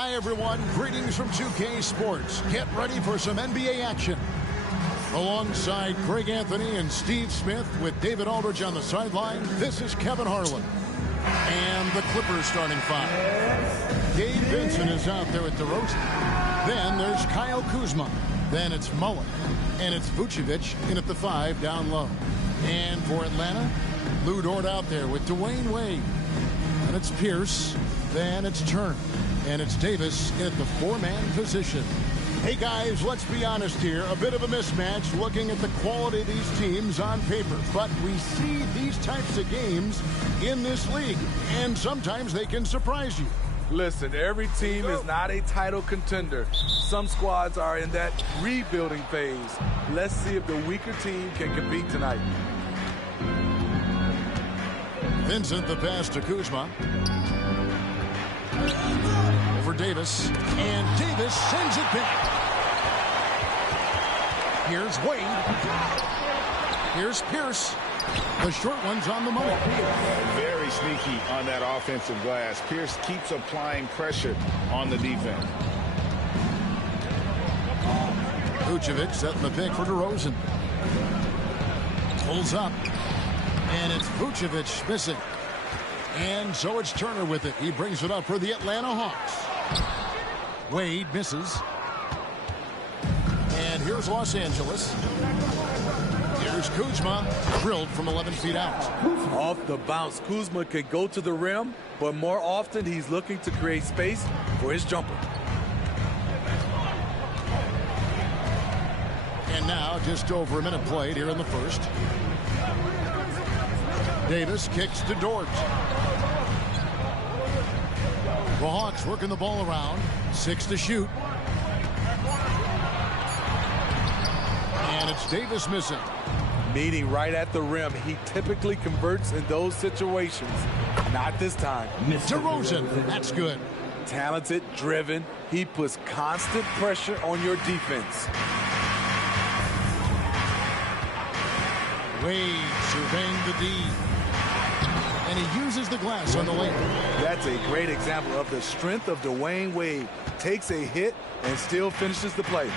Hi, everyone. Greetings from 2K Sports. Get ready for some NBA action. Alongside Greg Anthony and Steve Smith with David Aldridge on the sideline, this is Kevin Harlan. And the Clippers starting five. Gabe Vincent is out there at DeRozan. Then there's Kyle Kuzma. Then it's Mullen. And it's Vucevic in at the 5 down low. And for Atlanta, Lou Dort out there with Dwayne Wade. And it's Pierce. Then it's Turner. And it's Davis in at the 4-man position. Hey guys, let's be honest here. A bit of a mismatch looking at the quality of these teams on paper. But we see these types of games in this league. And sometimes they can surprise you. Listen, every team is not a title contender. Some squads are in that rebuilding phase. Let's see if the weaker team can compete tonight. Vincent, the pass to Kuzma. Over Davis. And Davis sends it back. Here's Wade. Here's Pierce. The short one's on the money. Very sneaky on that offensive glass. Pierce keeps applying pressure on the defense. Vucevic setting the pick for DeRozan. Pulls up. And it's Vucevic missing. And so it's Turner with it. He brings it up for the Atlanta Hawks. Wade misses. And here's Los Angeles. Here's Kuzma, drilled from 11 feet out. Off the bounce, Kuzma could go to the rim, but more often he's looking to create space for his jumper. And now just over a minute played here in the first. Davis kicks to Dort. The Hawks working the ball around. 6 to shoot. And it's Davis missing. Meeting right at the rim. He typically converts in those situations. Not this time. DeRozan, that's good. Talented, driven. He puts constant pressure on your defense. Wade surveying the D. And he uses the glass on the lane. That's a great example of the strength of Dwayne Wade. Takes a hit and still finishes the play.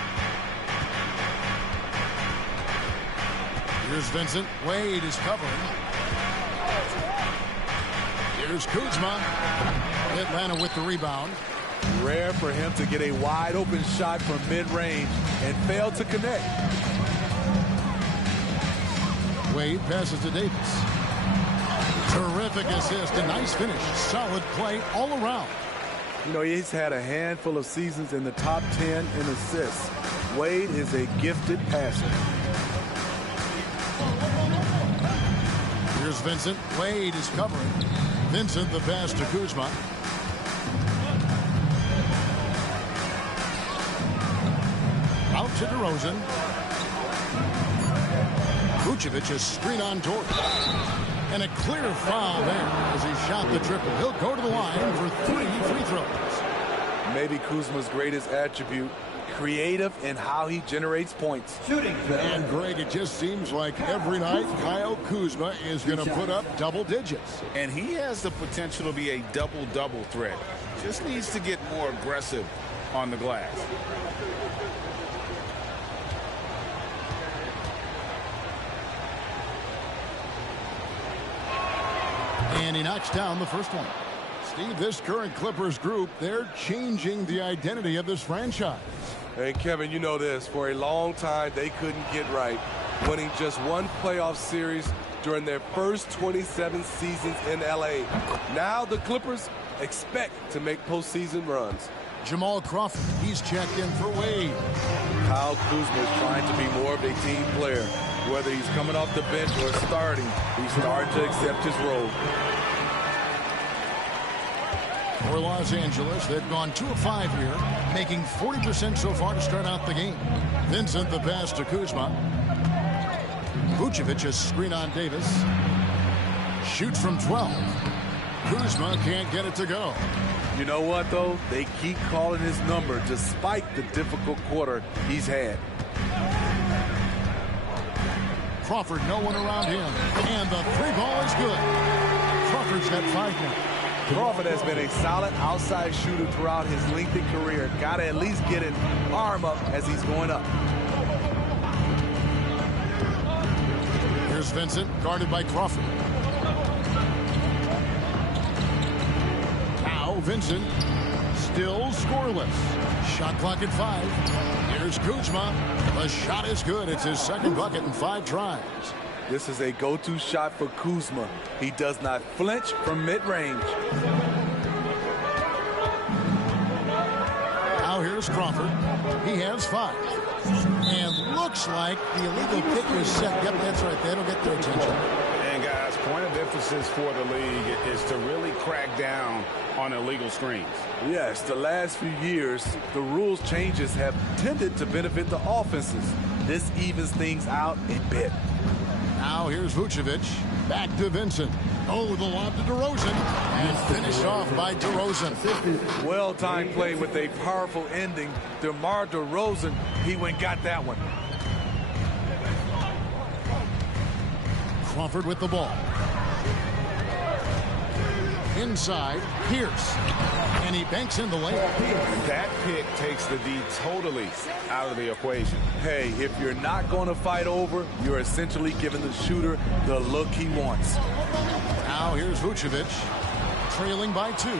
Here's Vincent. Wade is covering. Here's Kuzma. Atlanta with the rebound. Rare for him to get a wide open shot from mid-range and fail to connect. Wade passes to Davis. Terrific assist, a nice finish. Solid play all around. You know, he's had a handful of seasons in the top 10 in assists. Wade is a gifted passer. Here's Vincent. Wade is covering. Vincent, the pass to Kuzma. Out to DeRozan. Vucevic is screen on Dort. And a clear foul there as he shot the triple. He'll go to the line for 3 free throws. Maybe Kuzma's greatest attribute, creative in how he generates points. And Greg, it just seems like every night Kyle Kuzma is going to put up double digits. And he has the potential to be a double-double threat. Just needs to get more aggressive on the glass. And he knocks down the first one. Steve, this current Clippers group, they're changing the identity of this franchise. Hey, Kevin, you know this. For a long time, they couldn't get right, winning just one playoff series during their first 27 seasons in L.A. Now the Clippers expect to make postseason runs. Jamal Crawford, he's checked in for Wade. Kyle Kuzma is trying to be more of a team player. Whether he's coming off the bench or starting, he's starting to accept his role. For Los Angeles, they've gone 2 of 5 here, making 40% so far to start out the game. Vincent, the pass to Kuzma. Vucevic, a screen on Davis. Shoots from 12. Kuzma can't get it to go. You know what, though? They keep calling his number despite the difficult quarter he's had. Crawford, no one around him. And the 3 ball is good. Crawford's got 5 now. Crawford has been a solid outside shooter throughout his lengthy career. Got to at least get an arm up as he's going up. Here's Vincent, guarded by Crawford. Now Vincent, still scoreless. Shot clock at 5. Here's Kuzma. The shot is good. It's his second bucket in 5 tries. This is a go-to shot for Kuzma. He does not flinch from mid-range. Now here's Crawford. He has 5. And looks like the illegal kick was set. Yep, that's right. That'll get their attention. And guys, point of emphasis for the league is to really crack down on illegal screens. Yes, the last few years, the rules changes have tended to benefit the offenses. This evens things out a bit. Now here's Vucevic. Back to Vincent. Oh, the lob to DeRozan. And finished off by DeRozan. Well-timed play with a powerful ending. DeMar DeRozan, he went and got that one. Crawford with the ball. Inside, Pierce. And he banks in the layup. That pick takes the D totally out of the equation. Hey, if you're not going to fight over, you're essentially giving the shooter the look he wants. Now here's Vucevic, trailing by 2.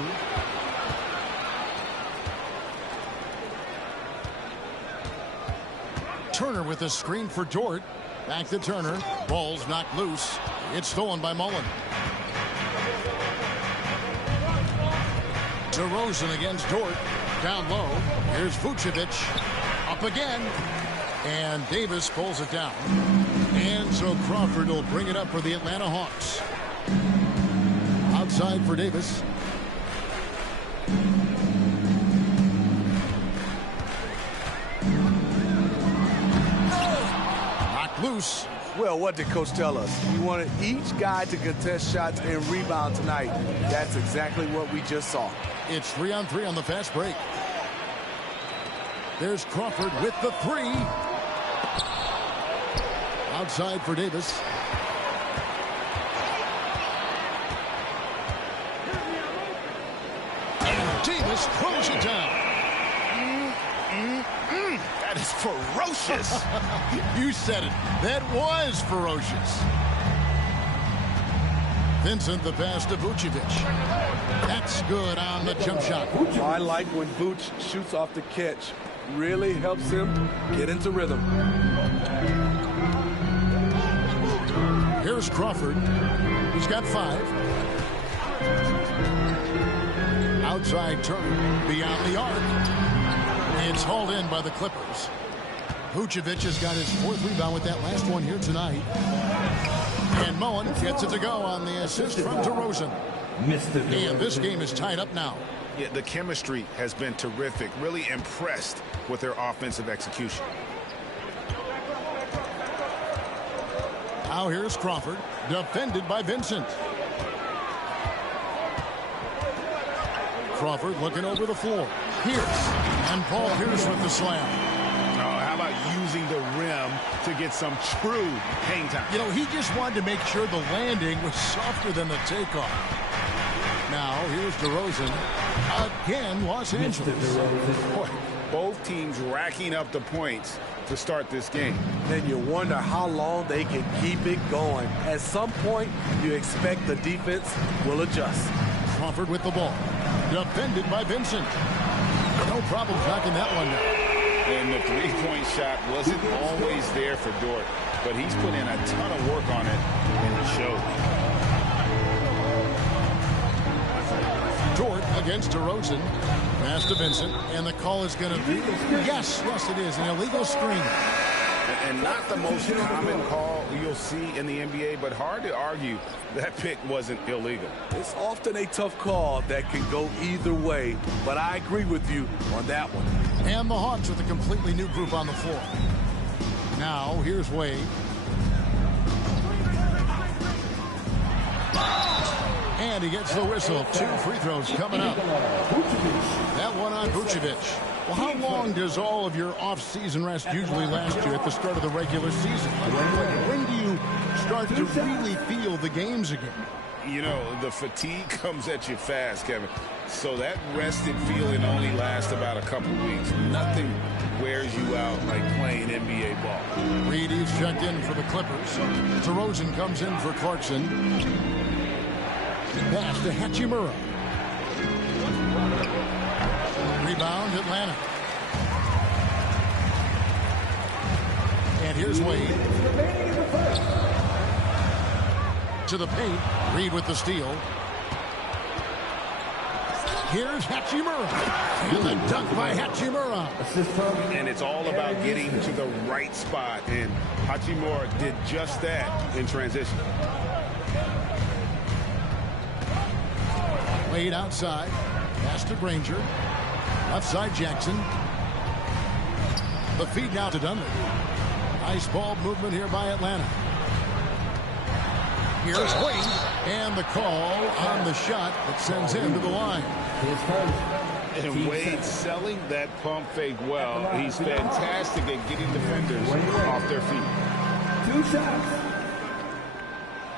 Turner with a screen for Dort. Back to Turner. Ball's knocked loose. It's stolen by Mullen. DeRozan against Dort. Down low. Here's Vucevic. Up again. And Davis pulls it down. And so Crawford will bring it up for the Atlanta Hawks. Outside for Davis. Knocked loose. Well, what did Coach tell us? He wanted each guy to contest shots and rebound tonight. That's exactly what we just saw. It's 3-on-3 on the fast break. There's Crawford with the 3. Outside for Davis. And Davis throws it down. That is ferocious. You said it. That was ferocious. Vincent the pass to Vucevic. That's good on the jump shot. I like when Vooch shoots off the catch. Really helps him get into rhythm. Here's Crawford. He's got 5. Outside Turner. Beyond the arc. It's hauled in by the Clippers. Vucevic has got his 4th rebound with that last one here tonight. And Mullen gets it to go on the assist from DeRozan. And this game is tied up now. Yeah, the chemistry has been terrific. Really impressed with their offensive execution. Now here's Crawford, defended by Vincent. Crawford looking over the floor. Pierce. And Paul Pierce with the slam. Oh, how about using the rim to get some true hang time? You know, he just wanted to make sure the landing was softer than the takeoff. Now, here's DeRozan. Again, Los Angeles. Boy, both teams racking up the points to start this game. Then you wonder how long they can keep it going. At some point, you expect the defense will adjust. Crawford with the ball. Defended by Vincent. No problem knocking that one down. And the three-point shot wasn't always there for Dort, but he's put in a ton of work on it, and it showed. Dort against DeRozan. Pass to Vincent, and the call is going to be, yes, it is, an illegal screen. And not the most common call you'll see in the NBA, but hard to argue that pick wasn't illegal. It's often a tough call that can go either way, but I agree with you on that one. And the Hawks with a completely new group on the floor. Now, here's Wade. And he gets the whistle. 2 free throws coming up. That one on Vucevic. Well, how long does all of your off-season rest usually last you at the start of the regular season? When do you start to really feel the games again? You know, the fatigue comes at you fast, Kevin. So that rested feeling only lasts about a couple weeks. Nothing wears you out like playing NBA ball. Reed is checked in for the Clippers. DeRozan comes in for Clarkson. Pass to Hachimura. Rebound, Atlanta. And here's Wade. To the paint. Reed with the steal. Here's Hachimura. And the dunk by Hachimura. And it's all about getting to the right spot. And Hachimura did just that in transition. Wade outside. Pass to Granger. Left side Jackson. The feed now to Dunley. Nice ball movement here by Atlanta. Here's Wade. And the call on the shot that sends him to the line. And Wade selling that pump fake well. He's fantastic at getting defenders off their feet. 2 shots.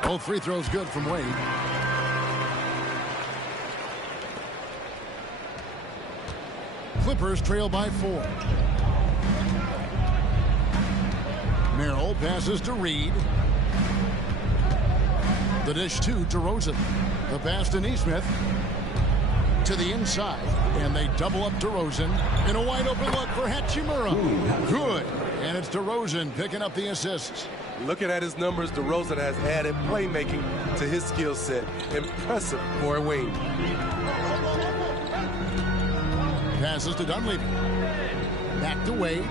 Both free throws good from Wade. Clippers trail by 4. Merrill passes to Reed. The dish to DeRozan. The pass to Nesmith. To the inside. And they double up DeRozan. In a wide open look for Hachimura. Good. And it's DeRozan picking up the assists. Looking at his numbers, DeRozan has added playmaking to his skill set. Impressive for a wing. Passes to Dunleavy. Back to Wade.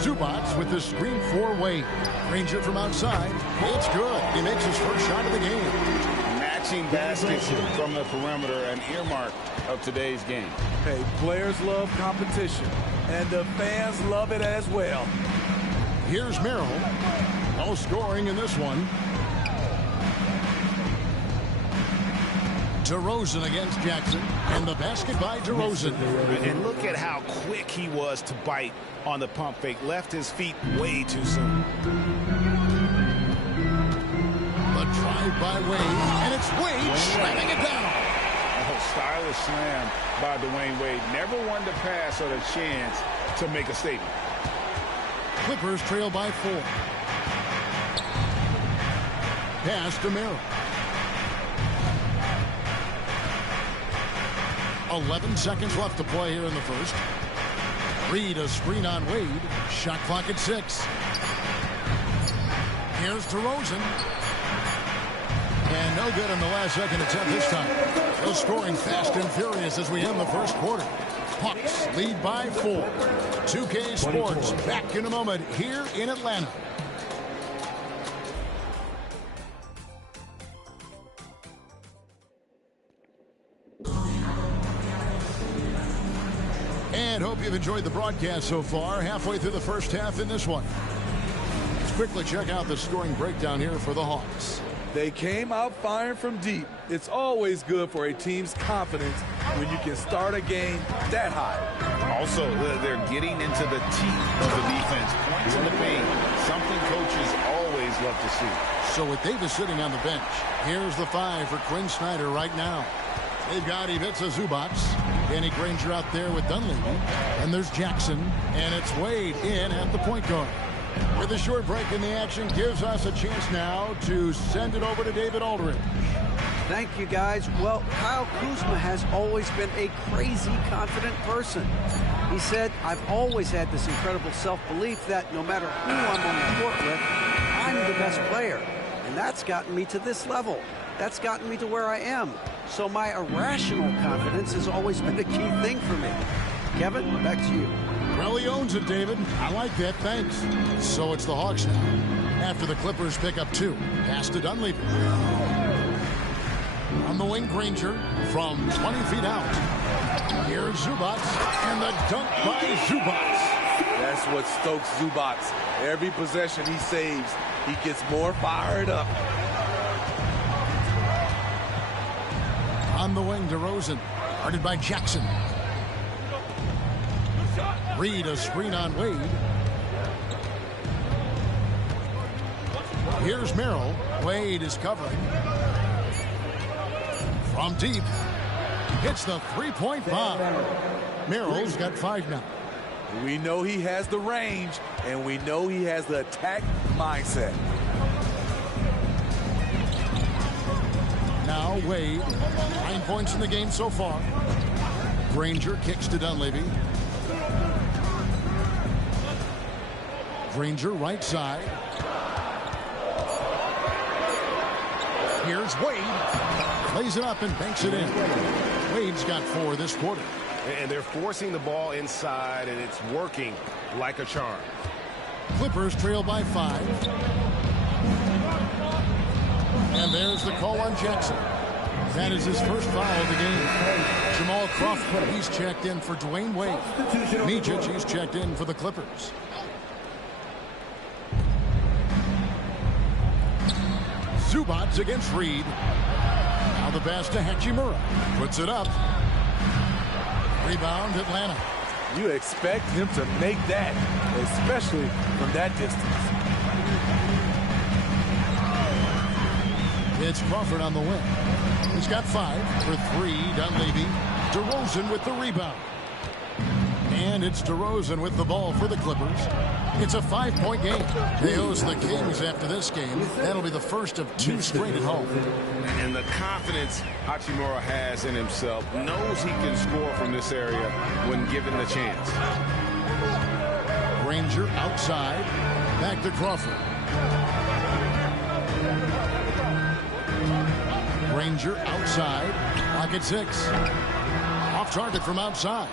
Zubac with the screen for Wade. Granger from outside. It's good. He makes his first shot of the game. Matching baskets from the perimeter, an earmark of today's game. Hey, players love competition, and the fans love it as well. Here's Merrill. No scoring in this one. DeRozan against Jackson. And the basket by DeRozan. And look at how quick he was to bite on the pump fake. Left his feet way too soon. The drive by Wade. And it's Wade slamming it down. Oh, stylish slam by Dwayne Wade. Never one to pass or a chance to make a statement. Clippers trail by 4. Pass to Merrill. 11 seconds left to play here in the first. Reed a screen on Wade. Shot clock at 6. Here's DeRozan. And no good in the last second attempt this time. Still scoring fast and furious as we end the first quarter. Hawks lead by 4. 2K Sports back in a moment here in Atlanta. And hope you've enjoyed the broadcast so far. Halfway through the first half in this one. Let's quickly check out the scoring breakdown here for the Hawks. They came out firing from deep. It's always good for a team's confidence when you can start a game that high. Also, they're getting into the teeth of the defense. Points in the paint, something coaches always love to see. So with Davis sitting on the bench, here's the 5 for Quinn Snyder right now. They've got Ivica Zubac, Danny Granger out there with Dunleavy, and there's Jackson, and it's Wade in at the point guard. With a short break in the action, gives us a chance now to send it over to David Aldridge. Thank you, guys. Well, Kyle Kuzma has always been a crazy confident person. He said, I've always had this incredible self-belief that no matter who I'm on the court with, I'm the best player. And that's gotten me to this level. That's gotten me to where I am. So my irrational confidence has always been a key thing for me. Kevin, back to you. Well, he owns it, David. I like that. Thanks. So it's the Hawks now. After the Clippers pick up 2. Pass to Dunleavy. On the wing, Granger from 20 feet out. Here's Zubac, and the dunk by Zubac. That's what stokes Zubac. Every possession he saves, he gets more fired up. On the wing, DeRozan, guarded by Jackson. Reed a screen on Wade. Here's Merrill. Wade is covering. From deep. Hits the three-point bomb. Merrill's got 5 now. We know he has the range, and we know he has the attack mindset. Now Wade. 9 points in the game so far. Granger kicks to Dunleavy. Granger right side. Here's Wade. Plays it up and banks it in. Wade's got 4 this quarter. And they're forcing the ball inside, and it's working like a charm. Clippers trail by 5. And there's the call on Jackson. That is his first foul of the game. Jamal Crawford, he's checked in for Dwayne Wade. Micic, he's checked in for the Clippers. Zubac against Reed. Now the pass to Hachimura. Puts it up. Rebound, Atlanta. You expect him to make that, especially from that distance. It's Crawford on the wing. He's got 5 for 3. Dunleavy. DeRozan with the rebound. And it's DeRozan with the ball for the Clippers. It's a 5-point game. They host the Kings after this game. That'll be the first of 2 straight at home. And the confidence Hachimura has in himself, knows he can score from this area when given the chance. Granger outside. Back to Crawford. Granger outside. Pocket 6. Off target from outside.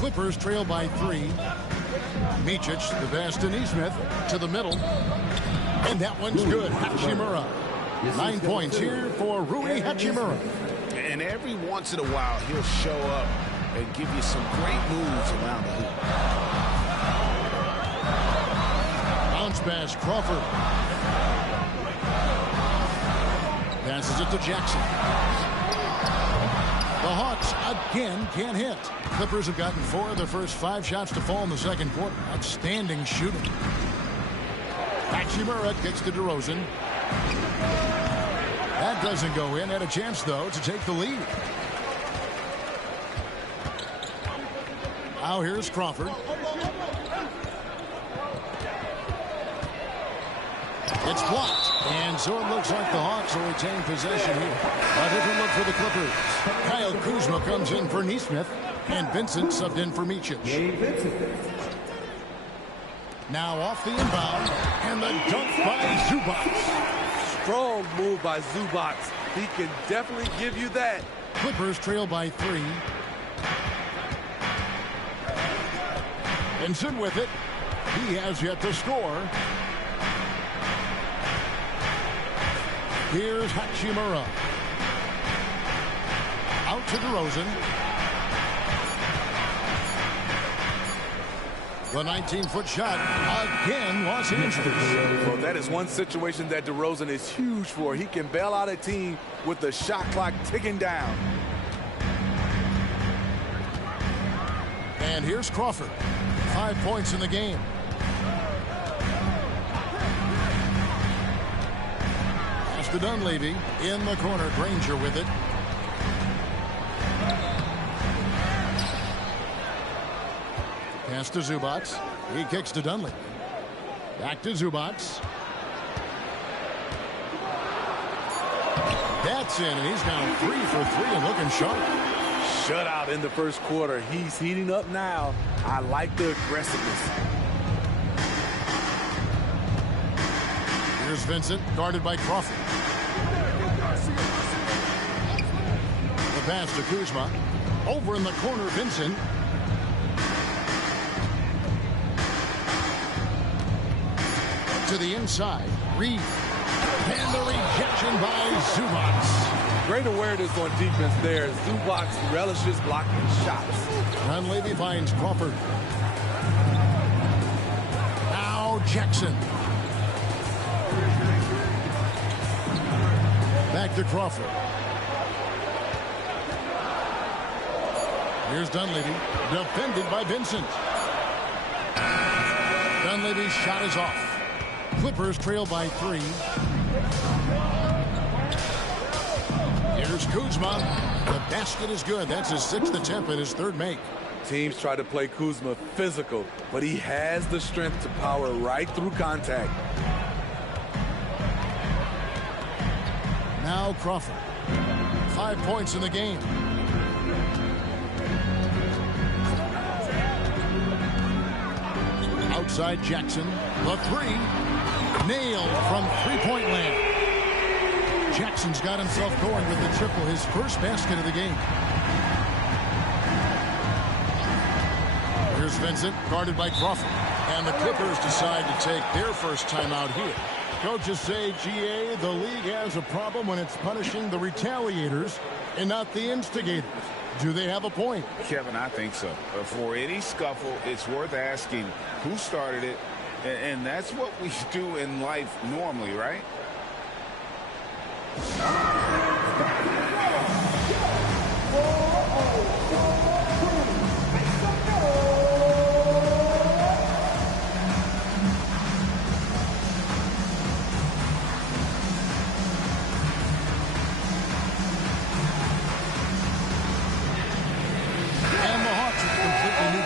Clippers trail by 3. Micic, the pass to Nesmith, to the middle. And that one's good. Hachimura. 9 points here for Rui Hachimura. And every once in a while, he'll show up and give you some great moves around the hoop. Bounce pass, Crawford. Passes it to Jackson. The Hawks again can't hit. Clippers have gotten 4 of their first 5 shots to fall in the second quarter. Outstanding shooting. Hachimura kicks to DeRozan. That doesn't go in. Had a chance, though, to take the lead. Now here's Crawford. It's blocked. And so it looks like the Hawks will retain possession here. A different look for the Clippers. Kyle Kuzma comes in for Nesmith. And Vincent subbed in for Micic. Now off the inbound. And the dunk by Zubac. Strong move by Zubac. He can definitely give you that. Clippers trail by 3. Vincent with it. He has yet to score. Here's Hachimura. Out to DeRozan. The 19-foot shot again, Los Angeles. Well, that is one situation that DeRozan is huge for. He can bail out a team with the shot clock ticking down. And here's Crawford. 5 points in the game. Pass to Dunleavy. In the corner, Granger with it. Pass to Zubac. He kicks to Dunleavy. Back to Zubac. That's in, and he's now 3 for 3 and looking sharp. Shutout in the first quarter. He's heating up now. I like the aggressiveness. Here's Vincent, guarded by Crawford. The pass to Kuzma. Over in the corner, Vincent. To the inside, Reed. And the rejection by Zubac. Great awareness on defense there. Zubac relishes blocking shots. Dunleavy finds Crawford. Now Jackson. Back to Crawford. Here's Dunleavy, defended by Vincent. Dunleavy's shot is off. Clippers trail by 3. Here's Kuzma. The basket is good. That's his 6th attempt and his 3rd make. Teams try to play Kuzma physical, but he has the strength to power right through contact. Now Crawford. 5 points in the game. Outside Jackson. The 3. Nailed from three-point land. Jackson's got himself going with the triple, his first basket of the game. Here's Vincent, guarded by Crawford. And the Clippers decide to take their first timeout here. Coaches say, GA, the league has a problem when it's punishing the retaliators and not the instigators. Do they have a point? Kevin, I think so. For any scuffle, it's worth asking who started it, and that's what we do in life normally, right?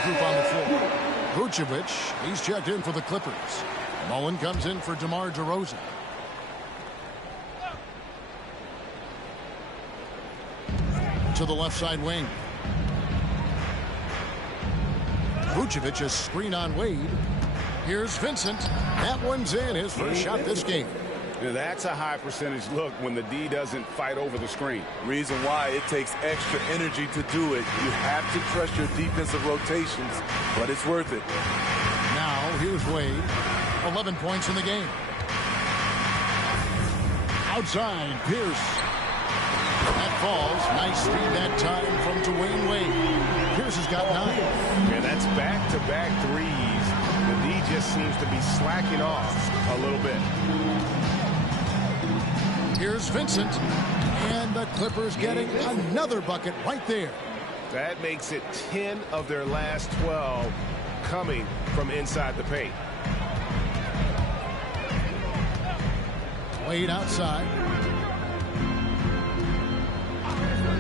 Group on the floor. Vucevic, he's checked in for the Clippers. Mullen comes in for DeMar DeRozan. To the left side wing. Vucevic is screen on Wade. Here's Vincent. That one's in, his first shot this game. That's a high percentage look when the D doesn't fight over the screen. Reason why it takes extra energy to do it. You have to trust your defensive rotations, but it's worth it. Now, here's Wade. 11 points in the game. Outside, Pierce. That falls. Nice speed that time from Dwayne Wade. Pierce has got 9. Yeah, that's back-to-back threes. The D just seems to be slacking off a little bit. Here's Vincent, and the Clippers getting another bucket right there. That makes it 10 of their last 12 coming from inside the paint. Wade outside.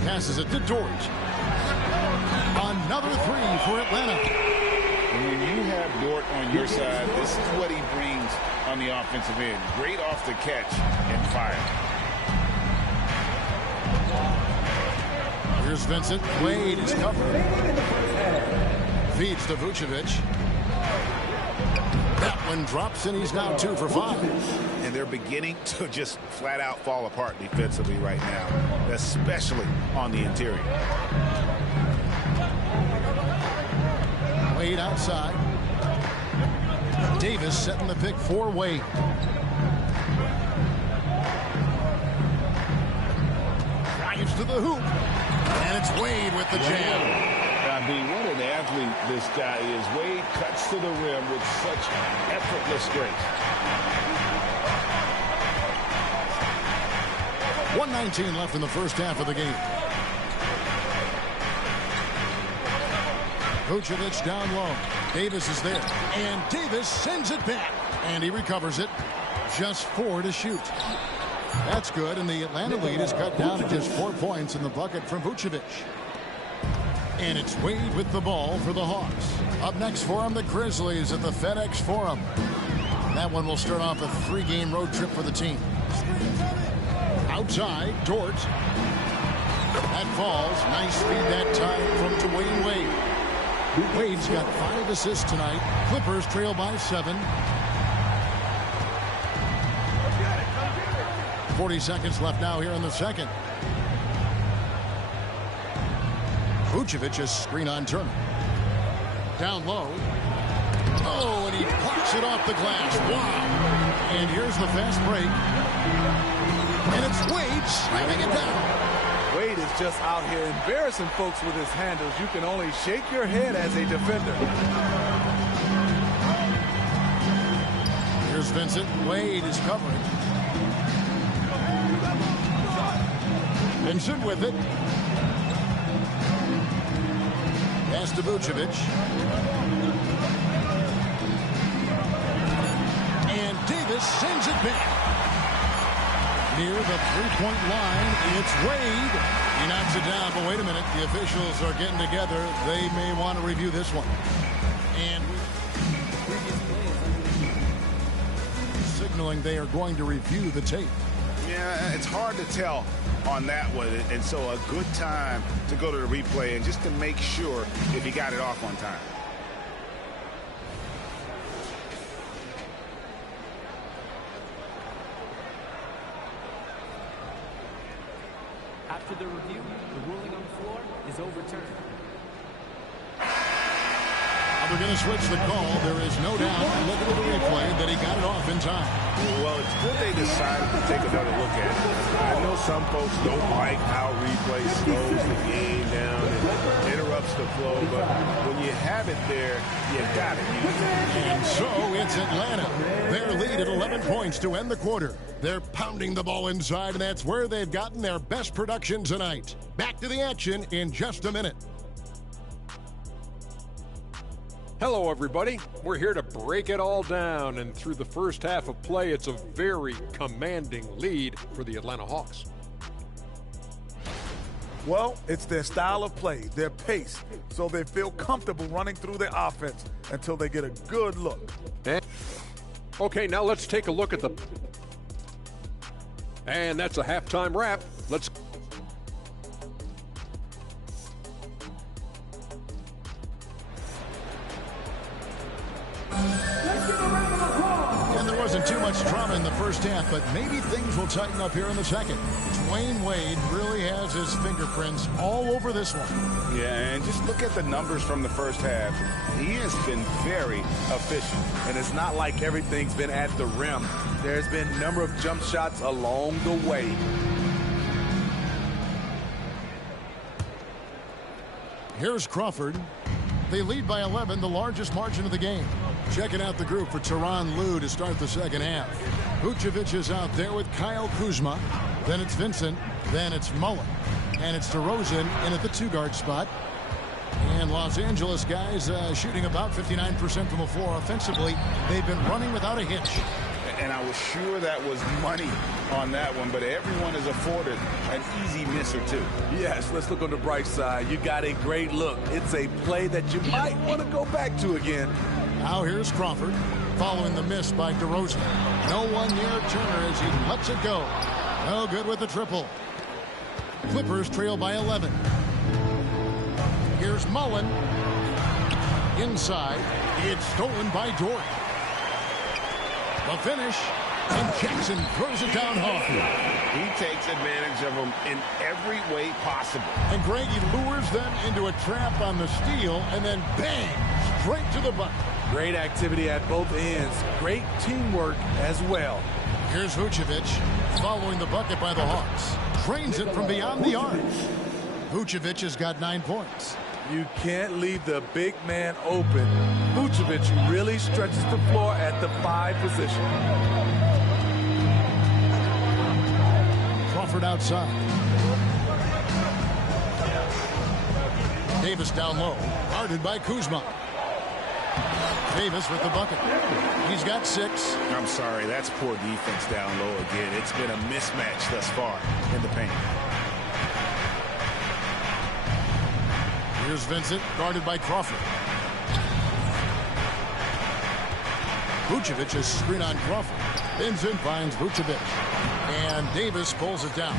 Passes it to Dort. Another 3 for Atlanta. When you have Dort on your side, this is what he brings on the offensive end. Great off the catch and fire. Here's Vincent. Wade is covered. Feeds to Vucevic. That one drops, and he's now 2 for 5. And they're beginning to just flat out fall apart defensively right now, especially on the interior. Wade outside. Davis setting the pick for Wade. Drives to the hoop. And it's Wade with the jam. I mean, what an athlete this guy is. Wade cuts to the rim with such effortless grace. 1:19 left in the first half of the game. Vucevic down low. Davis is there. And Davis sends it back. And he recovers it. Just 4 to shoot. That's good, and the Atlanta lead is cut down to just 4 points in the bucket from Vucevic. And it's Wade with the ball for the Hawks. Up next for them, the Grizzlies at the FedEx Forum. That one will start off a 3-game road trip for the team. Outside, Dort. That falls. Nice speed that time from Dwayne Wade. Wade's got 5 assists tonight. Clippers trail by 7. 40 seconds left now here in the second. Vucevic is screen on Turner. Down low. Oh, and he pops it off the glass. Wow. And here's the fast break. And it's Wade slamming it down. Wade is just out here embarrassing folks with his handles. You can only shake your head as a defender. Here's Vincent. Wade is covering. Vincent with it. Pass to Vucevic. And Davis just sends it back. Near the three-point line, it's Wade. He knocks it down, but wait a minute. The officials are getting together. They may want to review this one. And signaling they are going to review the tape. Yeah, it's hard to tell on that one, and so a good time to go to the replay and just to make sure if he got it off on time. After the review, the ruling on the floor is overturned. We're going to switch the call. There is no doubt, looking at the replay, that he got it off in time. Well, it's good they decided to take another look at it. I know some folks don't like how replay slows the game down and interrupts the flow, but when you have it there, you got it. And so it's Atlanta. Their lead at 11 points to end the quarter. They're pounding the ball inside, and that's where they've gotten their best production tonight. Back to the action in just a minute. Hello, everybody. We're here to break it all down, and through the first half of play, it's a very commanding lead for the Atlanta Hawks. Well, it's their style of play, their pace, so they feel comfortable running through their offense until they get a good look. Okay, now let's take a look at the... And that's a halftime wrap. Let's... And there wasn't too much drama in the first half, but maybe things will tighten up here in the second. Dwayne Wade really has his fingerprints all over this one. Yeah, and just look at the numbers from the first half. He has been very efficient. And it's not like everything's been at the rim. There's been a number of jump shots along the way. Here's Crawford. They lead by 11, the largest margin of the game. Checking out the group for Tyronn Lue to start the second half. Vucevic is out there with Kyle Kuzma. Then it's Vincent. Then it's Mullen. And it's DeRozan in at the two-guard spot. And Los Angeles guys shooting about 59% from the floor offensively. They've been running without a hitch. And I was sure that was money on that one, but everyone is afforded an easy miss or two. Yes, let's look on the bright side. You got a great look. It's a play that you might want to go back to again. Now here's Crawford following the miss by DeRozan. No one near Turner as he lets it go. No good with the triple. Clippers trail by 11. Here's Mullen. Inside. It's stolen by Dort. The finish. And Jackson throws it down hard. He takes advantage of them in every way possible. And Greg, he lures them into a trap on the steal and then bang, straight to the bucket. Great activity at both ends. Great teamwork as well. Here's Vucevic following the bucket by the Hawks. Trains it from beyond the arc. Vucevic has got 9 points. You can't leave the big man open. Vucevic really stretches the floor at the 5 position. Crawford outside. Davis down low, guarded by Kuzma. Davis with the bucket. He's got 6. I'm sorry, that's poor defense down low again. It's been a mismatch thus far in the paint. Here's Vincent, guarded by Crawford. Vucevic is screen on Crawford. Vincent finds Vucevic. And Davis pulls it down.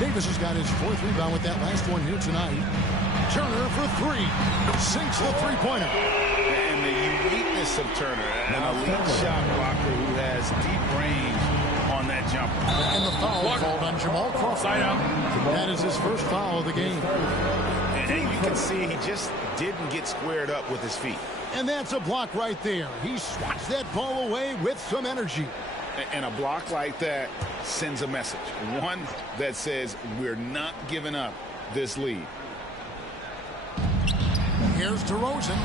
Davis has got his 4th rebound with that last one here tonight. Turner for 3. Sinks the three-pointer. And the uniqueness of Turner, an elite shot blocker who has deep range on that jumper. And the foul called on Jamal Crawford. That is his first foul of the game. And you can see he just didn't get squared up with his feet. And that's a block right there. He swats that ball away with some energy. And a block like that sends a message. One that says we're not giving up this lead. Here's DeRozan.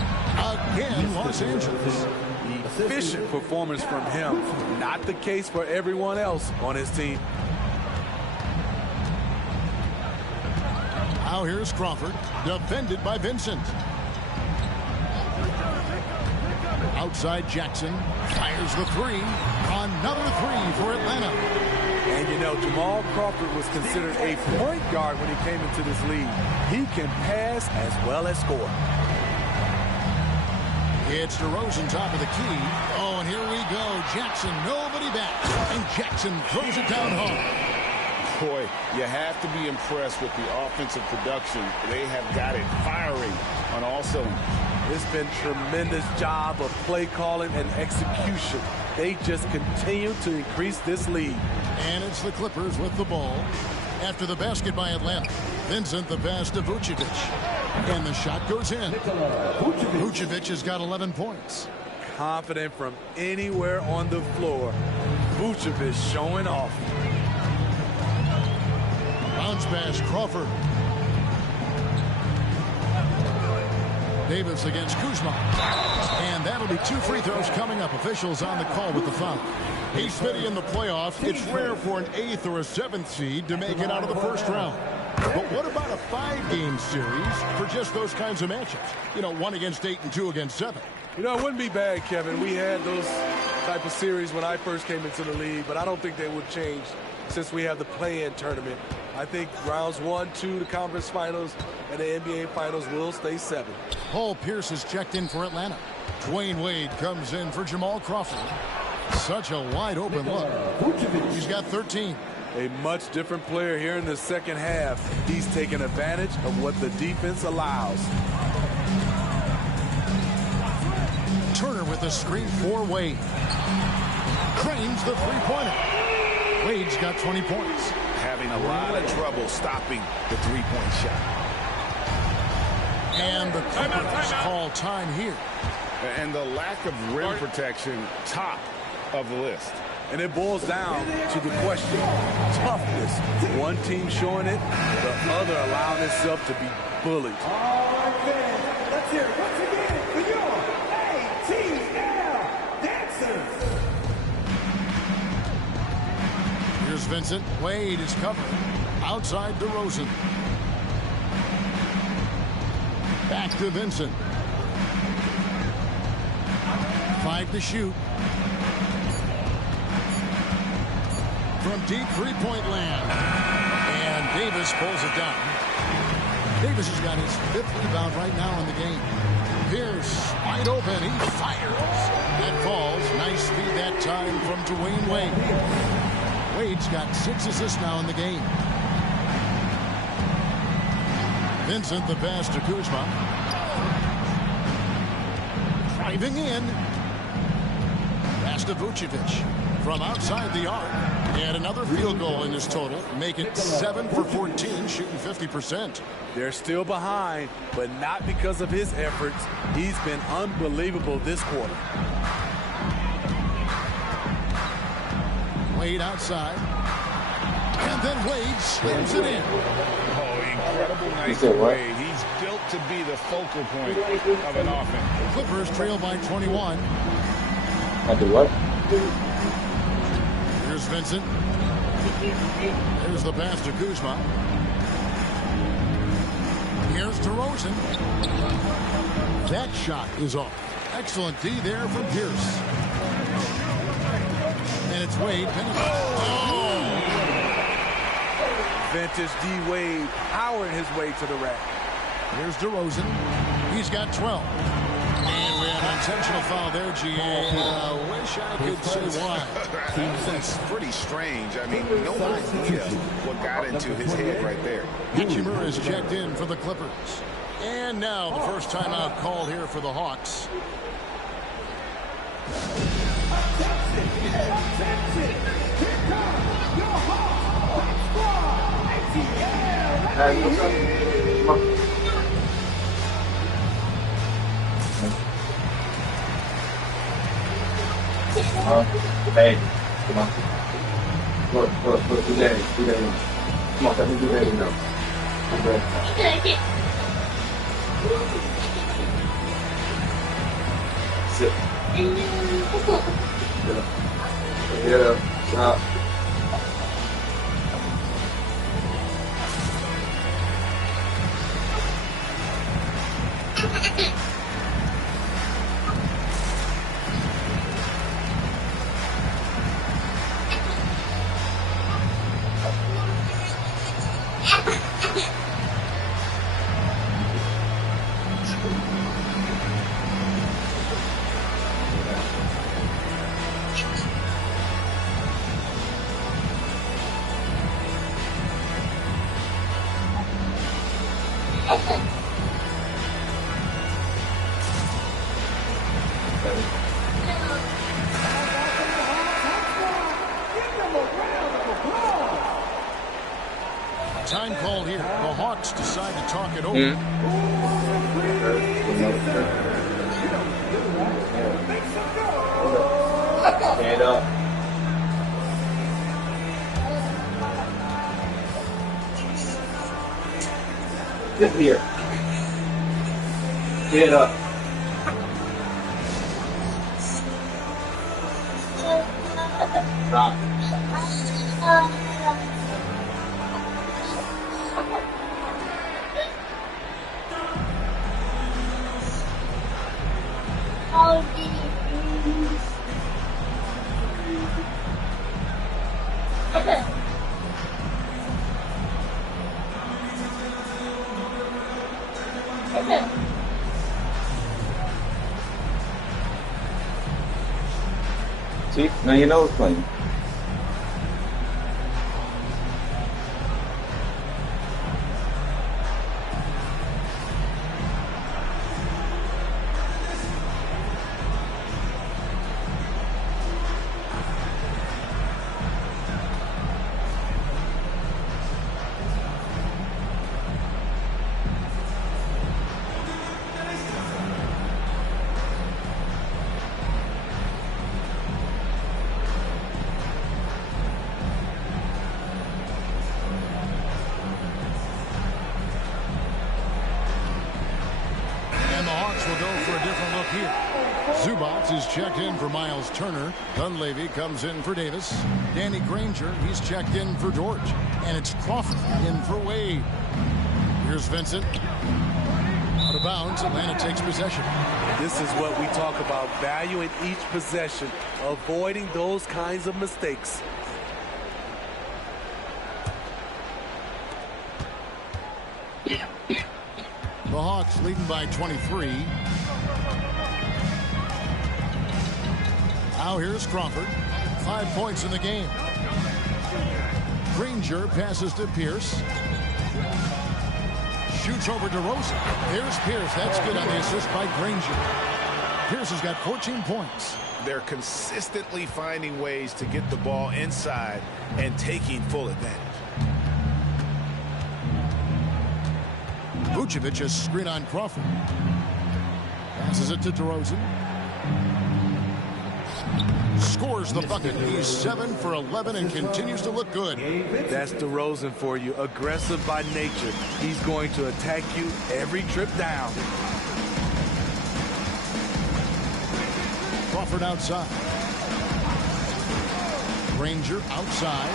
Again, Los Angeles. Efficient performance from him. Not the case for everyone else on his team. Now here's Crawford, defended by Vincent. Outside Jackson fires the three. Another three for Atlanta. And you know, Jamal Crawford was considered a point guard when he came into this league. He can pass as well as score. It's DeRozan top of the key. Oh, and here we go. Jackson, nobody back. And Jackson throws it down hard. Boy, you have to be impressed with the offensive production. They have got it firing on all cylinders. It's been tremendous job of play calling and execution. They just continue to increase this lead. And it's the Clippers with the ball. After the basket by Atlanta, Vincent the pass to Vucevic. And the shot goes in. Vucevic has got 11 points. Confident from anywhere on the floor. Vucevic showing off. Bounce pass, Crawford. Davis against Kuzma. And that'll be 2 free throws coming up. Officials on the call with the foul. Hey, Smitty, in the playoffs, it's rare for an 8th or a 7th seed to make it out of the first round. But what about a 5-game series for just those kinds of matchups? You know, 1 against 8 and 2 against 7. You know, it wouldn't be bad, Kevin. We had those type of series when I first came into the league, but I don't think they would change since we have the play-in tournament. I think rounds 1, 2, the conference finals, and the NBA finals will stay 7. Paul Pierce is checked in for Atlanta. Dwayne Wade comes in for Jamal Crawford. Such a wide open look. He's got 13. A much different player here in the second half. He's taking advantage of what the defense allows. Turner with a screen for Wade. Cranes the three-pointer. Wade's got 20 points. Having a lot of trouble stopping the three-point shot. And the Clippers call time here. And the lack of rim protection, top of the list. And it boils down to the question, toughness. One team showing it, the other allowing itself to be bullied. All right, then. Let's hear it once again for your ATL Dancers. Here's Vincent. Wade is covered. Outside DeRozan. Back to Vincent. 5 to shoot. From deep three-point land. And Davis pulls it down. Davis has got his 5th rebound right now in the game. Pierce, wide open. He fires. That falls. Nice speed that time from Dwayne Wade. Wade's got 6 assists now in the game. Vincent the pass to Kuzma. Driving in. Pass to Vucevic. From outside the arc. And another field goal in this total. Make it 7 for 14, shooting 50%. They're still behind, but not because of his efforts. He's been unbelievable this quarter. Wade outside. And then Wade slams it in. Oh, incredible night for Wade. He's built to be the focal point of an offense. Clippers trail by 21. I do what? Here's Vincent. There's the pass to Kuzma. Here's DeRozan. That shot is off. Excellent D there from Pierce. And it's Wade. Oh! Vintage D. Wade powering his way to the rack. Here's DeRozan. He's got 12. And we have an intentional foul there, GA. Wish I could say why. That's pretty strange. I mean, no idea what got into his head right there. Hachimura is checked in for the Clippers. And now the first timeout called here for the Hawks. Attention! Here comes your Hawks squad. ATL. Hey, come on. Look, do that. Come on, let me do that now. Sit. Get up. Stop. Time called here. The Hawks decide to talk it over. Stand up. Get here. Get up. Stop. See, now you know it's playing. Is checked in for Miles Turner. Dunleavy comes in for Davis. Danny Granger, he's checked in for George. And it's Crawford in for Wade. Here's Vincent. Out of bounds, Atlanta takes possession. This is what we talk about, valuing each possession, avoiding those kinds of mistakes. The Hawks leading by 23. Now here's Crawford. 5 points in the game. Granger passes to Pierce. Shoots over to Rosen. There's Pierce. That's good on the assist by Granger. Pierce has got 14 points. They're consistently finding ways to get the ball inside and taking full advantage. Vucevic has screen on Crawford. Passes it to DeRozan. Scores the bucket. He's 7 for 11 and continues to look good. That's DeRozan for you. Aggressive by nature. He's going to attack you every trip down. Crawford outside. Granger outside.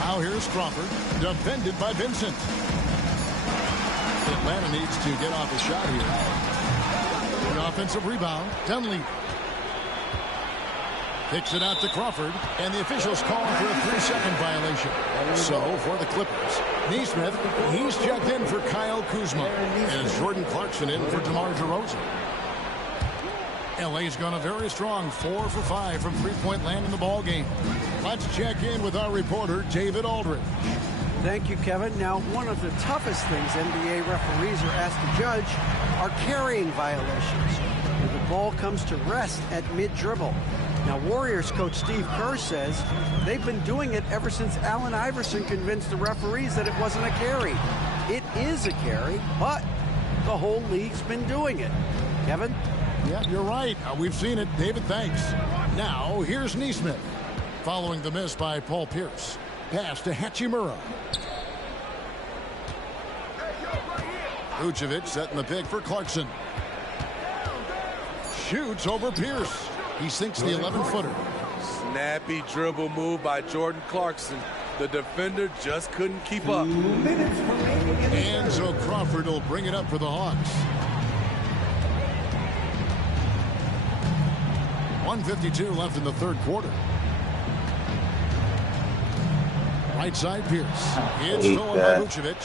Now here's Crawford. Defended by Vincent. Atlanta needs to get off a shot here. An offensive rebound. Dunleavy kicks it out to Crawford, and the officials calling for a 3-second violation. So for the Clippers, Nesmith, he's checked in for Kyle Kuzma, and Jordan Clarkson in for DeMar DeRozan. LA's gone a very strong 4 for 5 from three-point land in the ball game. Let's check in with our reporter, David Aldridge. Thank you, Kevin. Now, one of the toughest things NBA referees are asked to judge are carrying violations, where the ball comes to rest at mid-dribble. Now, Warriors coach Steve Kerr says they've been doing it ever since Allen Iverson convinced the referees that it wasn't a carry. It is a carry, but the whole league's been doing it. Kevin? Yeah, you're right. We've seen it. David, thanks. Now, here's Nesmith. Following the miss by Paul Pierce. Pass to Hachimura. Vucevic setting the pick for Clarkson. Shoots over Pierce. He sinks the 11-footer. Snappy dribble move by Jordan Clarkson. The defender just couldn't keep up. And so Crawford will bring it up for the Hawks. 1:52 left in the third quarter. Right side Pierce. It's stolen by Vucevic.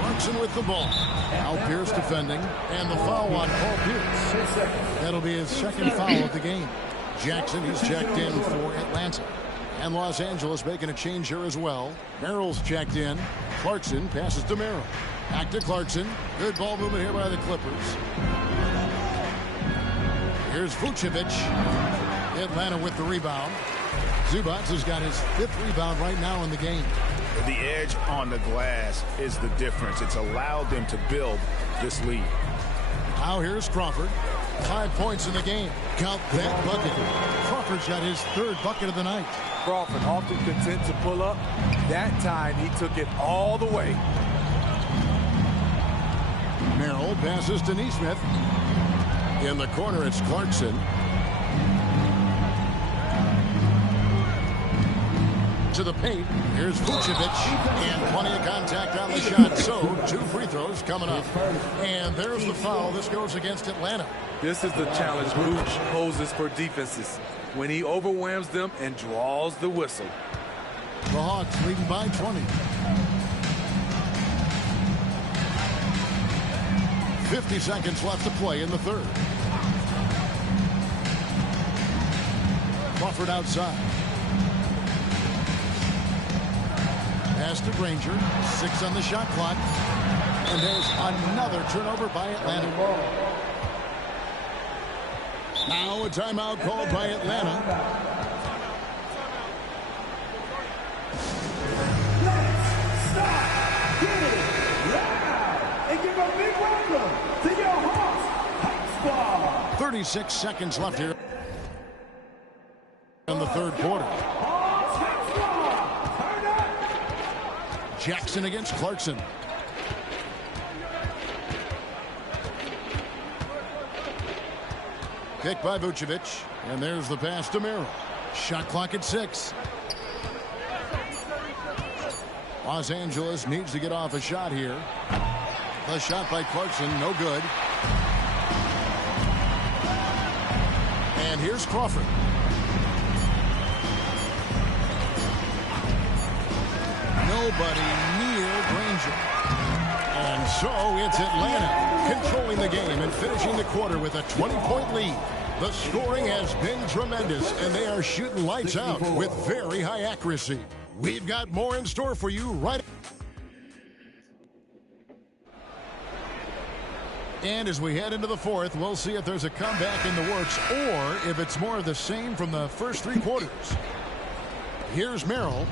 Clarkson with the ball. Now Pierce defending. And the foul on Paul Pierce. That'll be his second foul of the game. Jackson is checked in for Atlanta. And Los Angeles making a change here as well. Merrill's checked in. Clarkson passes to Merrill. Back to Clarkson. Good ball movement here by the Clippers. Here's Vucevic. Atlanta with the rebound. Zubac has got his 5th rebound right now in the game. The edge on the glass is the difference. It's allowed them to build this lead. Now here's Crawford. 5 points in the game. Count that bucket. Crawford's got his 3rd bucket of the night. Crawford often content to pull up. That time he took it all the way. Merrill passes to Nesmith. In the corner, it's Clarkson. To the paint. Here's Vucevic. And plenty of contact on the shot. So, 2 free throws coming up. And there's the foul. This goes against Atlanta. This is the challenge Vooch poses for defenses. When he overwhelms them and draws the whistle. The Hawks leading by 20. 50 seconds left to play in the 3rd. Crawford outside. Pass to Granger. 6 on the shot clock. And there's another turnover by Atlanta. Now a timeout called by Atlanta. Let's stop. Get it loud. And give a big welcome to your Hawks Hype Squad. 36 seconds left here in the 3rd quarter. Hawks Hype Squad. Turn up. Jackson against Clarkson. Picked by Vucevic. And there's the pass to Merrill. Shot clock at 6. Los Angeles needs to get off a shot here. The shot by Clarkson, no good. And here's Crawford. Nobody near Granger. And so it's Atlanta controlling the game and finishing the quarter with a 20-point lead. The scoring has been tremendous, and they are shooting lights out with very high accuracy. We've got more in store for you right. And as we head into the 4th, we'll see if there's a comeback in the works or if it's more of the same from the first 3 quarters. Here's Merrill.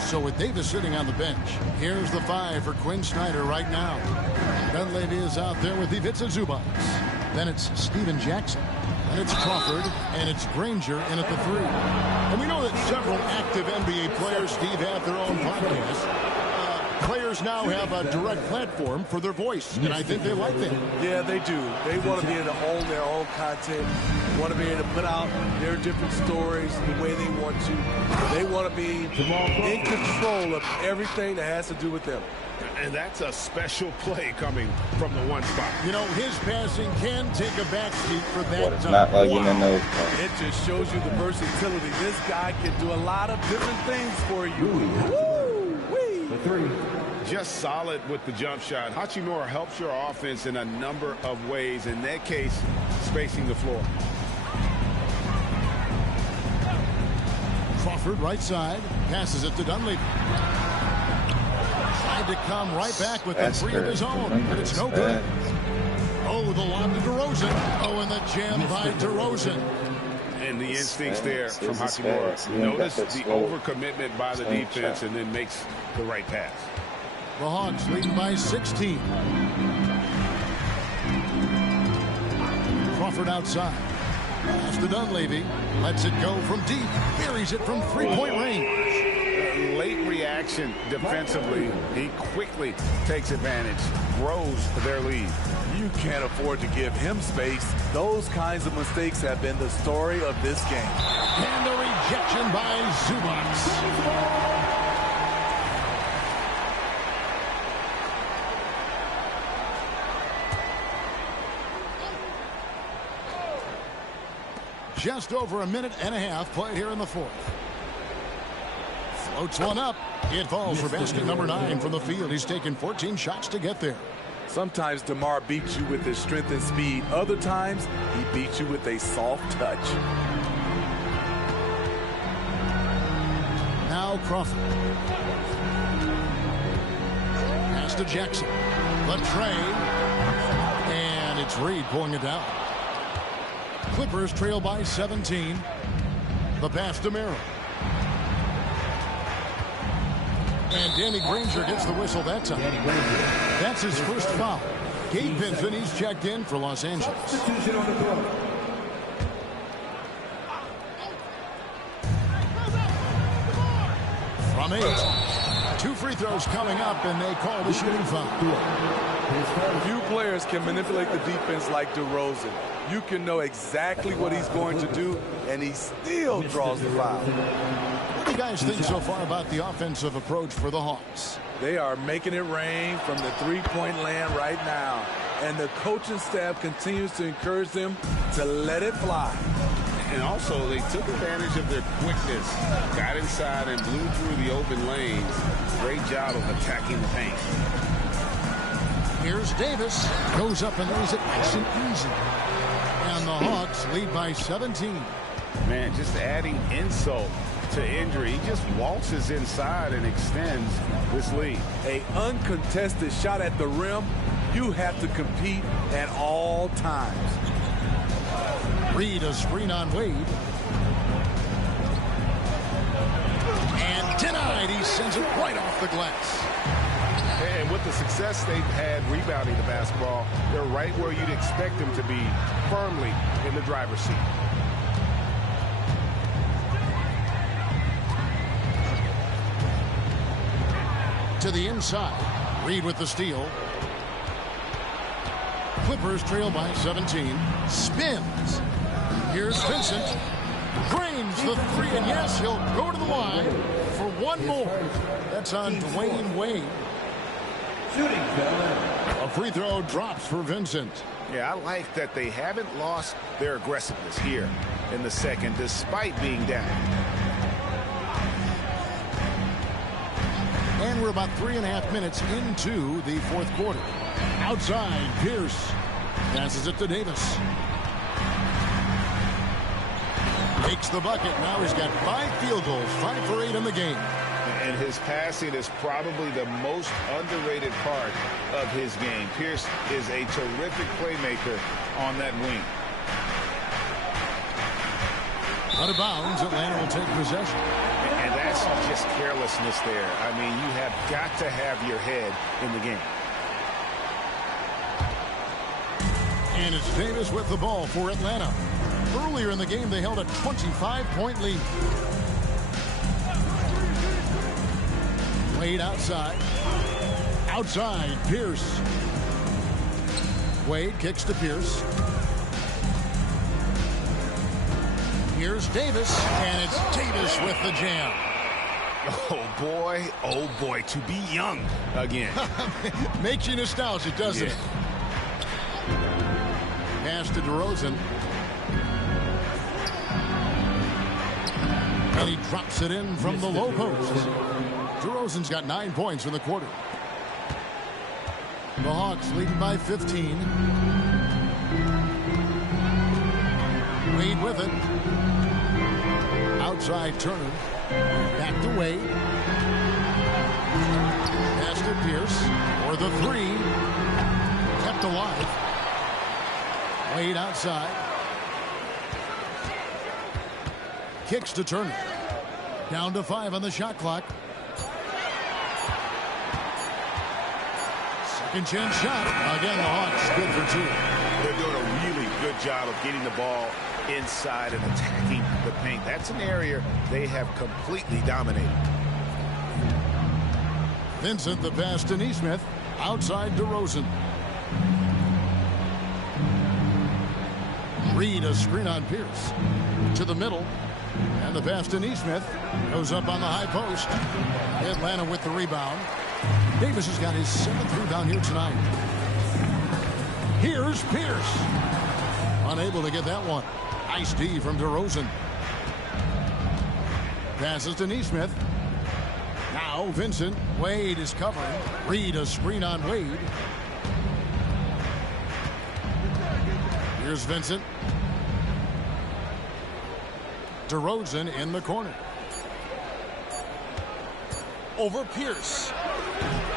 So with Davis sitting on the bench, here's the 5 for Quinn Snyder right now. Dunleavy is out there with Ivica Zubac. Then it's Steven Jackson. And it's Crawford, and it's Granger in at the 3. And we know that several active NBA players, Steve, have their own podcasts. Players now have a direct platform for their voice, and I think they like that. Yeah, they do. They want to be able to own their own content, want to be able to put out their different stories the way they want to. They want to be in control of everything that has to do with them. And that's a special play coming from the 1 spot. You know, his passing can take a backseat for that. What, it's not like in those. It just shows you the versatility. This guy can do a lot of different things for you. Woo-wee. The 3. Just solid with the jump shot. Hachimura helps your offense in a number of ways. In that case, spacing the floor. Crawford right side, passes it to Dunleavy. Tried to come right back with the 3 of his own, but it's no good. Oh, the lob to DeRozan. Oh, and the jam by DeRozan. And the instincts there from Hachimura. Notice the overcommitment by the defense and then makes the right pass. The Hawks leading by 16. Crawford outside. Pass to Dunleavy. Lets it go from deep. Buries it from 3-point range. Late reaction defensively. He quickly takes advantage. Grows their lead. You can't afford to give him space. Those kinds of mistakes have been the story of this game. And the rejection by Zubac. Just over a minute and a half played here in the 4th. Floats one up. It falls for basket number 9 from the field. He's taken 14 shots to get there. Sometimes DeMar beats you with his strength and speed. Other times, he beats you with a soft touch. Crawford. Pass to Jackson. The tray. And it's Reed pulling it down. Clippers trail by 17. The pass to Merrill. And Danny Granger gets the whistle that time. That's his first foul. Gabe Vincent, he's checked in for Los Angeles. Substitution on the court. From 8. 2 free throws coming up, and they call the shooting foul. Few players can manipulate the defense like DeRozan. You can know exactly what he's going to do, and he still draws the foul. What do you guys think so far about the offensive approach for the Hawks? They are making it rain from the three-point land right now, and the coaching staff continues to encourage them to let it fly. And also, they took advantage of their quickness, got inside and blew through the open lanes. Great job of attacking the paint. Here's Davis. Goes up and lays it nice and easy. And the Hawks lead by 17. Man, just adding insult to injury. He just waltzes inside and extends this lead. An uncontested shot at the rim, you have to compete at all times. Reed, a screen on Wade. And denied. He sends it right off the glass. And with the success they've had rebounding the basketball, they're right where you'd expect them to be, firmly in the driver's seat. To the inside. Reed with the steal. Clippers trail by 17. Spins. Here's Vincent. Drains the 3, and yes, he'll go to the line for one more. That's on Dwayne Wade. Shooting foul. A free throw drops for Vincent. Yeah, I like that they haven't lost their aggressiveness here in the second, despite being down. And we're about 3.5 minutes into the fourth quarter. Outside, Pierce passes it to Davis. Makes the bucket. Now he's got 5 field goals, 5 for 8 in the game. And his passing is probably the most underrated part of his game. Pierce is a terrific playmaker on that wing. Out of bounds, Atlanta will take possession. And that's just carelessness there. I mean, you have got to have your head in the game. And it's Davis with the ball for Atlanta. Earlier in the game, they held a 25-point lead. Wade outside. Outside, Pierce. Wade kicks to Pierce. Here's Davis, and it's Davis with the jam. Oh boy, to be young again. Makes you nostalgic, doesn't it? Pass to DeRozan. And he drops it in from the low post. DeRozan's got 9 points in the quarter. The Hawks leading by 15. Wade with it. Outside Turner. Back to Wade. Pass to Pierce. For the 3. Kept alive. Wade outside. Kicks to Turner. Down to 5 on the shot clock. Second chance shot. Again, the Hawks good for 2. They're doing a really good job of getting the ball inside and attacking the paint. That's an area they have completely dominated. Vincent, the pass to Nesmith. Outside DeRozan. Reed, a screen on Pierce. To the middle. And the pass to Nesmith. Goes up on the high post. Atlanta with the rebound. Davis has got his 7th rebound here tonight. Here's Pierce. Unable to get that one. Nice D from DeRozan. Passes to Nesmith. Now Vincent. Wade is covering. Reed, a screen on Wade. Here's Vincent. DeRozan in the corner. over Pierce.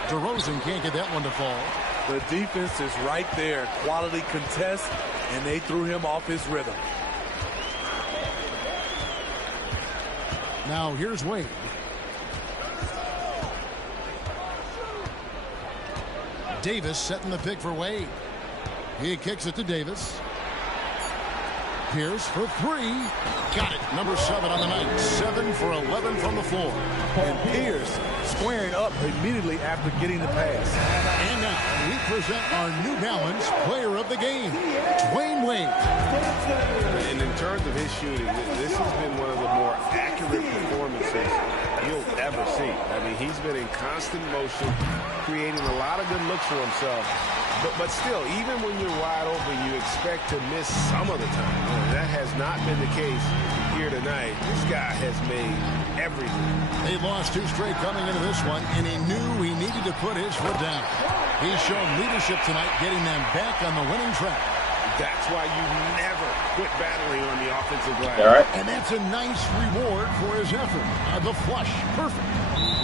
DeRozan can't get that one to fall. The defense is right there. Quality contest, and they threw him off his rhythm. Now here's Wade. Davis setting the pick for Wade. He kicks it to Davis. Pierce for three. Got it. Number 7 on the night. 7 for 11 from the floor. And Pierce squaring up immediately after getting the pass. And now we present our New Balance player of the game, Dwyane Wade. And in terms of his shooting, this has been one of the more accurate performances you'll ever see. I mean, he's been in constant motion, creating a lot of good looks for himself. But still, even when you're wide open, you expect to miss some of the time. That has not been the case here tonight. This guy has made everything. They lost 2 straight coming into this one, and he knew he needed to put his foot down. He's shown leadership tonight, getting them back on the winning track. That's why you never quit battling on the offensive glass. All right. And that's a nice reward for his effort. The flush, perfect.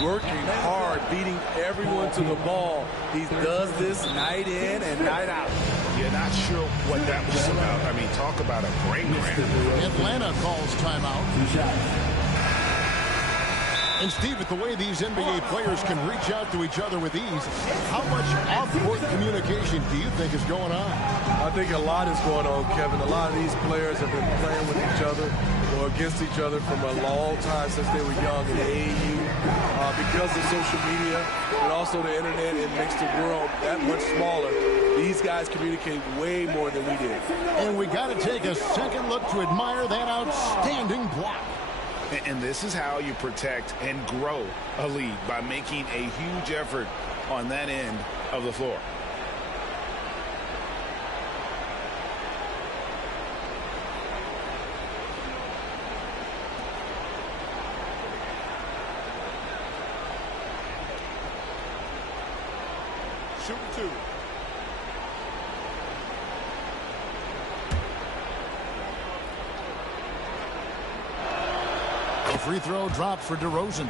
Working hard, beating everyone to the ball. He does this night in and night out. You're not sure what that was about. I mean, talk about a brain cramp. Atlanta calls timeout. And Steve, with the way these NBA players can reach out to each other with ease, how much off-court communication do you think is going on? I think a lot is going on, Kevin. A lot of these players have been playing with each other or against each other from a long time since they were young in AAU. Because of social media, but also the internet, it makes the world that much smaller. These guys communicate way more than we did. And we got to take a second look to admire that outstanding block. And this is how you protect and grow a lead, by making a huge effort on that end of the floor. Shooting 2. Free throw dropped for DeRozan.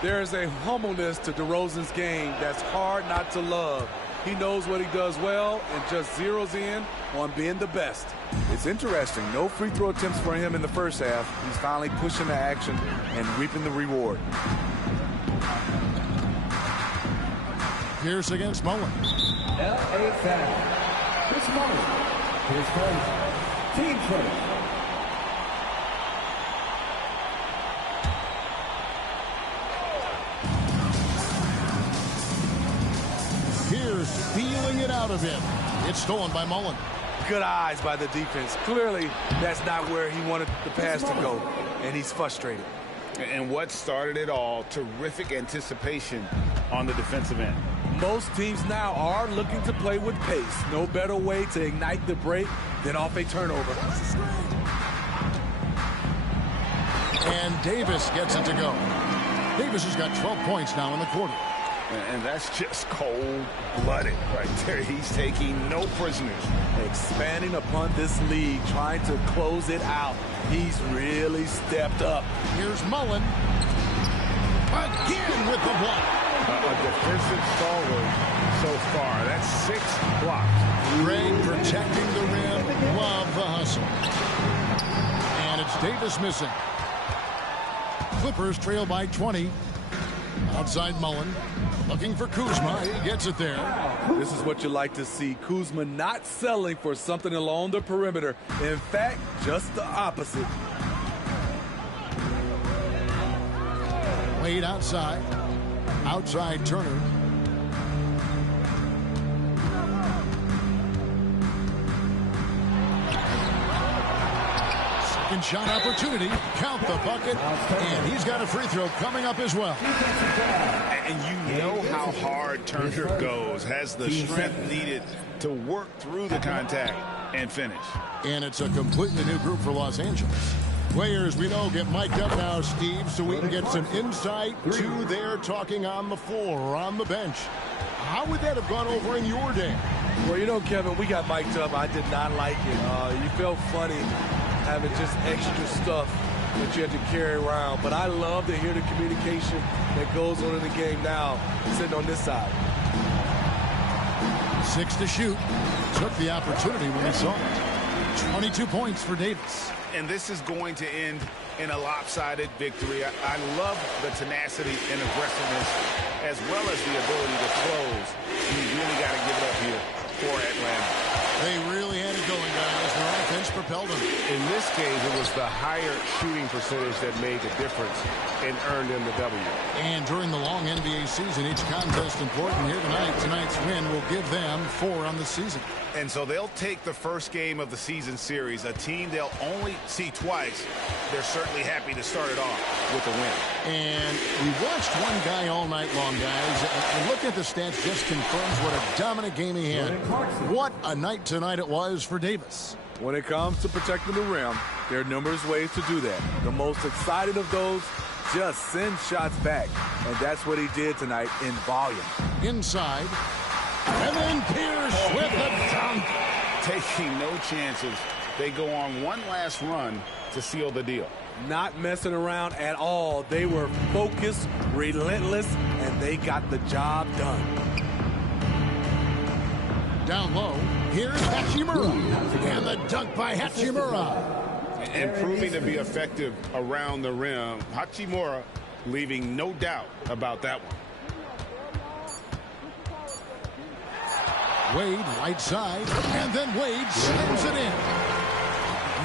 There is a humbleness to DeRozan's game that's hard not to love. He knows what he does well and just zeroes in on being the best. It's interesting. No free throw attempts for him in the first half. He's finally pushing the action and reaping the reward. Pierce against Mullen. L.A. foul. Chris Mullen. His first team first. Pierce feeling it out of him. It's stolen by Mullen. Good eyes by the defense. Clearly, that's not where he wanted the pass to go, and he's frustrated. And what started it all, terrific anticipation on the defensive end. Most teams now are looking to play with pace. No better way to ignite the break than off a turnover. And Davis gets it to go. Davis has got 12 points now in the quarter. And that's just cold-blooded right there. He's taking no prisoners. Expanding upon this lead, trying to close it out. He's really stepped up. Here's Mullen. Again with the block. A defensive stalwart so far. That's 6 blocks. Greg protecting the rim. Love the hustle. And it's Davis missing. Clippers trail by 20. Outside Mullen. Looking for Kuzma. He gets it there. This is what you like to see. Kuzma not settling for something along the perimeter. In fact, just the opposite. Wade outside. Outside Turner. Second shot opportunity. Count the bucket. And he's got a free throw coming up as well. And you know how hard Turner goes. Has the strength needed to work through the contact and finish. And it's a completely new group for Los Angeles. Players, we know, get mic'd up now, Steve, so we can get some insight to their talking on the floor or on the bench. How would that have gone over in your day? Well, you know, Kevin, we got mic'd up. I did not like it. You felt funny having just extra stuff that you have to carry around. But I love to hear the communication that goes on in the game now, sitting on this side. 6 to shoot. Took the opportunity when he saw it. 22 points for Davis. And this is going to end in a lopsided victory. I love the tenacity and aggressiveness as well as the ability to close. You really got to give it up here for Atlanta. They really had it going, guys. Their offense propelled them. In this game, it was the higher shooting percentage that made the difference and earned them the W. And during the long NBA season, each contest important here tonight. Tonight's win will give them 4 on the season. And so they'll take the first game of the season series, a team they'll only see twice. They're certainly happy to start it off with a win. And we watched one guy all night long, guys, and look at the stats just confirms what a dominant game he had. What a night tonight it was for Davis. When it comes to protecting the rim, there are numerous ways to do that. The most exciting of those, just send shots back. And that's what he did tonight in volume. Inside. And then Pierce with the dunk. Taking no chances. They go on one last run to seal the deal. Not messing around at all. They were focused, relentless, and they got the job done. Down low, here's Hachimura. And the dunk by Hachimura. And proving to be effective around the rim. Hachimura leaving no doubt about that one. Wade, right side, and then Wade slams it in.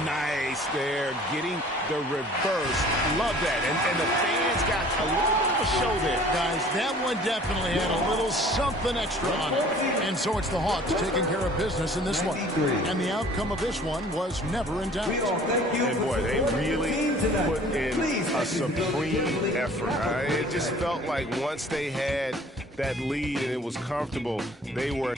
Nice there, getting the reverse. Love that. And the fans got a little bit of a show there. Guys, that one definitely had a little something extra on it. And so it's the Hawks taking care of business in this one. And the outcome of this one was never in doubt. And boy, they really put in a supreme effort. It just felt like once they had that lead and it was comfortable, they were...